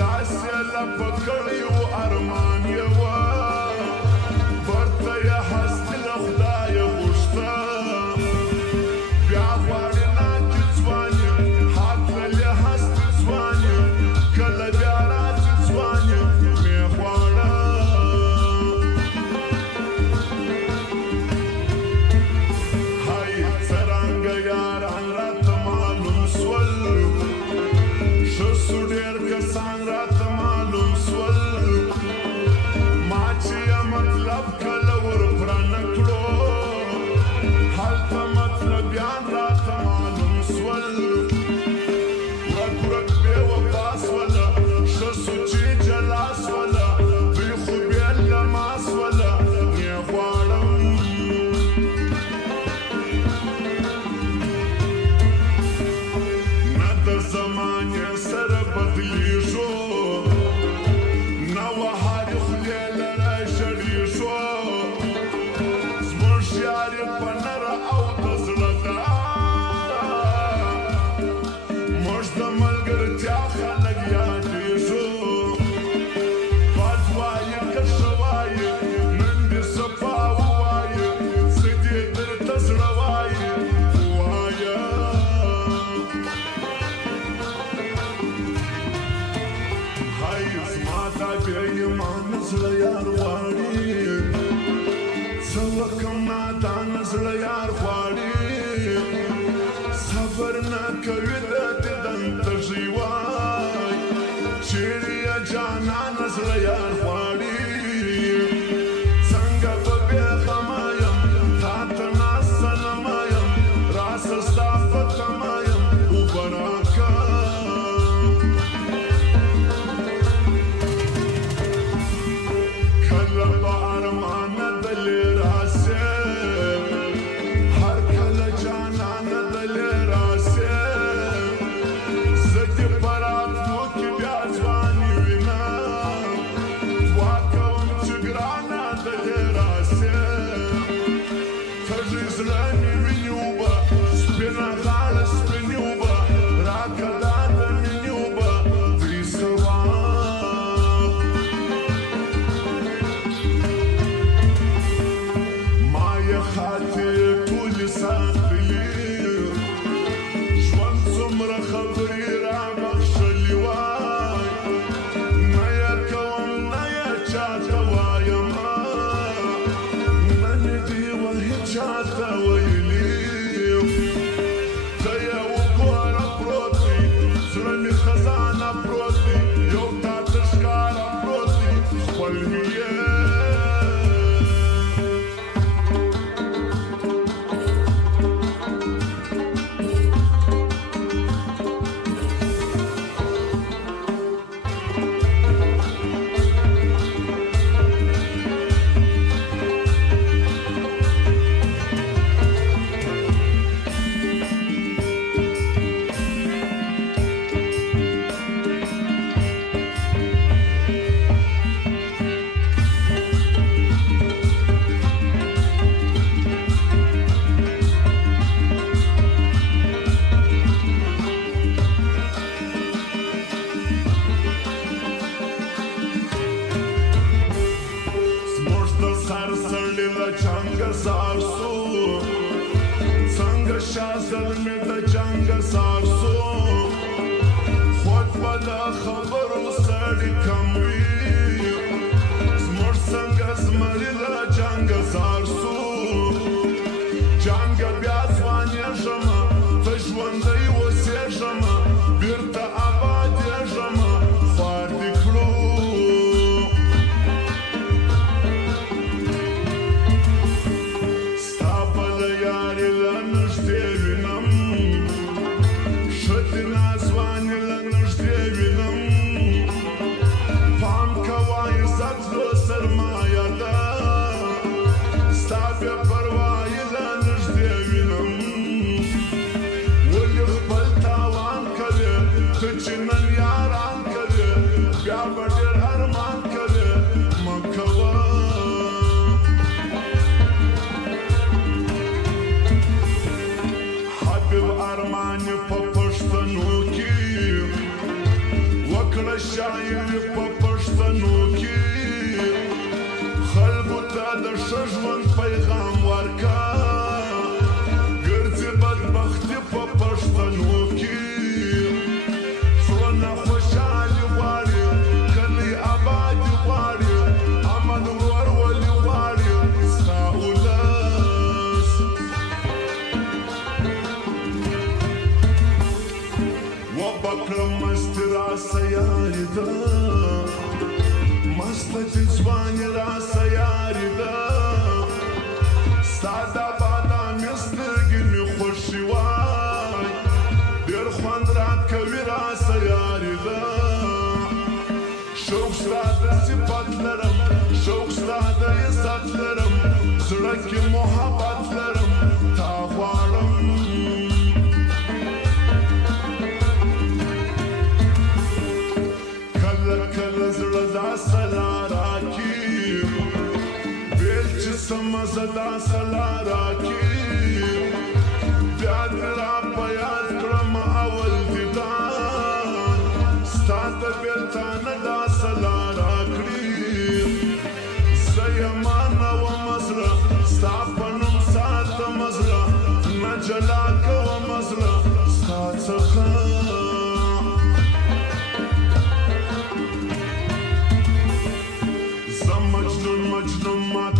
داسې له پکړیو ارمان یې وه ورته یې هستي له خدایه غوښته بیا غواړي ناکې ځوانې هتللې هستې ځوانې کله بیا راځي ځوانې مې غواړه هی څرنګه یاران راته معلوم سول ښه سو ډېر کسان راته معلوم سول ما چې یې مطلب کله ور پرانه کړو هلته مطلبیان راته معلوم سول ورک ورک بې وفا سوله ښه سو چې جلا سوله دوی خو بېل له ما سوله مې غواړم نه د زمانې سره بدلیږو نه وهارې خولې لره ژړېږو زموږ یارې په نره او د زړه ده موږ د ملګرتیا خلک یادېږو بد وایي که ښه وایي نن دې صفا ووایي څه دې درته زړه وایي ووایه هی زما دا بې ایمانه زړه یار غواړي څه وکړم نادانه زړه یار غواړي صبر نه کوي د دیدن تږی وای چیرې یې جانانه زړه یار غواړي څنګه به بېغمه یم تا ته ناسته نمه یم راسه ستا په تمه یم اوبه راکړه کله به ارمانه دلې راسې هر کله جانانه دلې راسې زه دې په راتلو کې بیا ځواني وینم دعا کوم چې ګرانه دلې راسې تږی زړه مې ویني اوبه سپینه غاړه سپینې اوبه راکړه دا د مینې اوبه درې سوه ما یې خاطرې ټولې ساتلې ژوند څومره خبرې رابخښلې وای نه یې کوم نه یې چاته وایمه نه مې دې وه هېچاته ویلې ته یې وګوره پروت دی زړه مې خزانه پروت دی یو تا ته ښکاره پروت دی خپل مې یې زموږ د سر سړي له جنګه زار سو څنګه شا زلمې د جنګه زار سو خود به د خبرو سړي کم وي زموږ څنګه زمري له جنګه زار سو جنګه بیا ځوانېږمه ته ژوندی اوسېږمه بېرته ابادېږمه خوار دې کړو ستا بله یارې له نږدې وینم شاعري په پښتنو کې خلکو ته د ښه ژوند پیغام ورکا ګرځي بدبختي په پښتنو کې زړونه خوشحالي غواړي کلي ابادي غواړي امن ورولي غواړي ستا ولس وبکړه مستي راسه یاري ده مسته دې ځواني راسه یاري ده ستا دا بادامې سترګې مې خوښې وای ډېر خوند راکوي راسه یاري ده شوق ستا د صفت لرم شوق ستا د عزت لرم زړه کې محبت لرم تا غواړم کله زړه داسه لاره کې بیل چې څه مزه داسه لاره کې بیا دې را په یاد کړم اول دیدار ستا د بېلتانه داسه لاره کړي زه یمانه ومه زړه ستا په نوم ساتمه زړه نه جلا کومه زړه ستا څخه مجنون ما